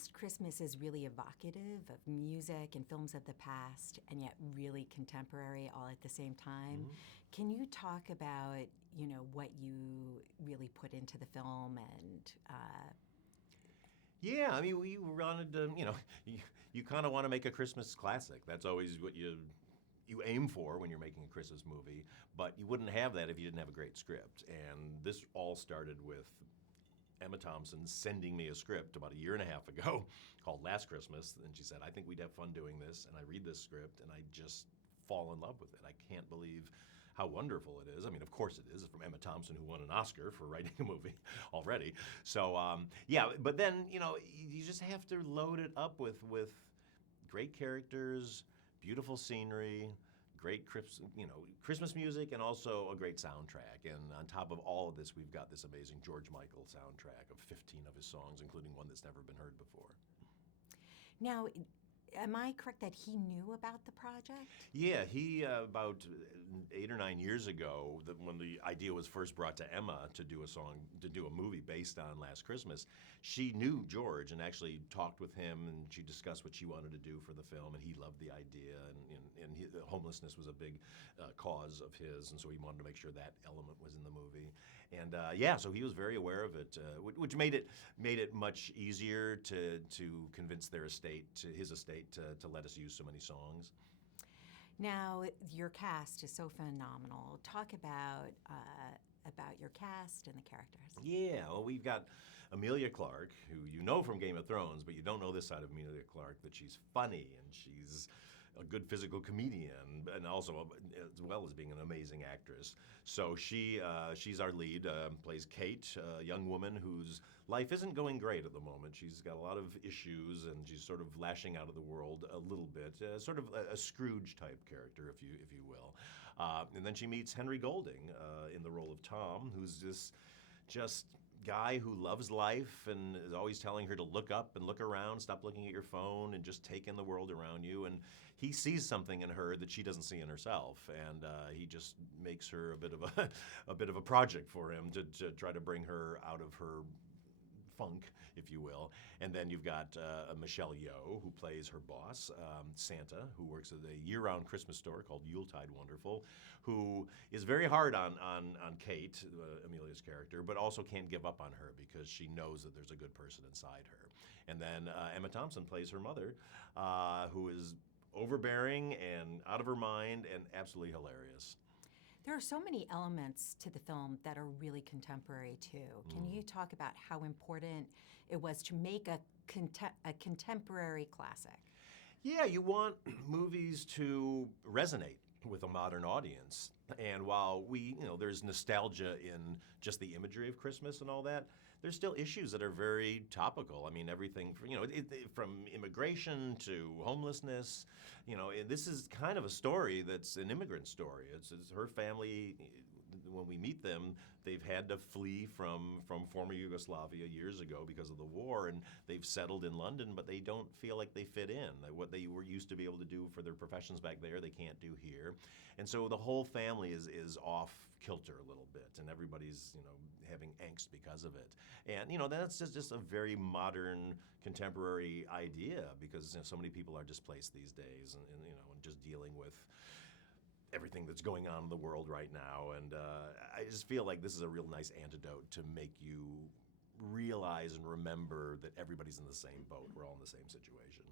Last Christmas is really evocative of music and films of the past, and yet really contemporary all at the same time. Mm-hmm. Can you talk about, what you really put into the film and Yeah, I mean, we wanted to, you kind of want to make a Christmas classic. That's always what you aim for when you're making a Christmas movie, but you wouldn't have that if you didn't have a great script. And this all started with Emma Thompson sending me a script about a year and a half ago called Last Christmas, and she said, I think we'd have fun doing this, and I read this script, and I just fall in love with it. I can't believe how wonderful it is. I mean, of course it is. It's from Emma Thompson, who won an Oscar for writing a movie already. So, yeah, but then, you just have to load it up with great characters, beautiful scenery, great Christmas music, and also a great soundtrack. And on top of all of this, we've got this amazing George Michael soundtrack of 15 of his songs, including one that's never been heard before. now? Am I correct that he knew about the project? Yeah, he about 8 or 9 years ago, when the idea was first brought to Emma to do a movie based on Last Christmas, she knew George and actually talked with him, and she discussed what she wanted to do for the film, and he loved the idea, and homelessness was a big cause of his, and so he wanted to make sure that element was in the movie, and yeah, so he was very aware of it, which made it much easier to convince his estate to let us use so many songs. Now, your cast is so phenomenal. Talk about your cast and the characters. Yeah, well, we've got Emilia Clarke, who you know from Game of Thrones, but you don't know this side of Emilia Clarke, that she's funny and she's a good physical comedian, and also as well as being an amazing actress. So she's our lead, plays Kate, a young woman whose life isn't going great at the moment. She's got a lot of issues, and she's sort of lashing out of the world a little bit, sort of a Scrooge type character, if you will. And then she meets Henry Golding in the role of Tom, who's this just guy who loves life and is always telling her to look up and look around, stop looking at your phone, and just take in the world around you. And he sees something in her that she doesn't see in herself, and he just makes her a bit of a project for him to try to bring her out of her funk, if you will. And then you've got Michelle Yeoh, who plays her boss, Santa, who works at a year-round Christmas store called Yuletide Wonderful, who is very hard on Kate, Emilia's character, but also can't give up on her because she knows that there's a good person inside her. And then Emma Thompson plays her mother, who is overbearing and out of her mind and absolutely hilarious. There are so many elements to the film that are really contemporary too. Can you talk about how important it was to make a contemporary classic? Yeah, you want movies to resonate with a modern audience. And while there's nostalgia in just the imagery of Christmas and all that, there's still issues that are very topical. I mean, everything from immigration to homelessness. This is kind of a story that's an immigrant story. It's her family. When we meet them, they've had to flee from former Yugoslavia years ago because of the war, and they've settled in London, but they don't feel like they fit in. What they were used to be able to do for their professions back there, they can't do here. And so the whole family is off kilter a little bit, and everybody's having angst because of it. And that's just a very modern, contemporary idea because so many people are displaced these days, and just dealing with everything that's going on in the world right now. And I just feel like this is a real nice antidote to make you realize and remember that everybody's in the same boat. We're all in the same situation.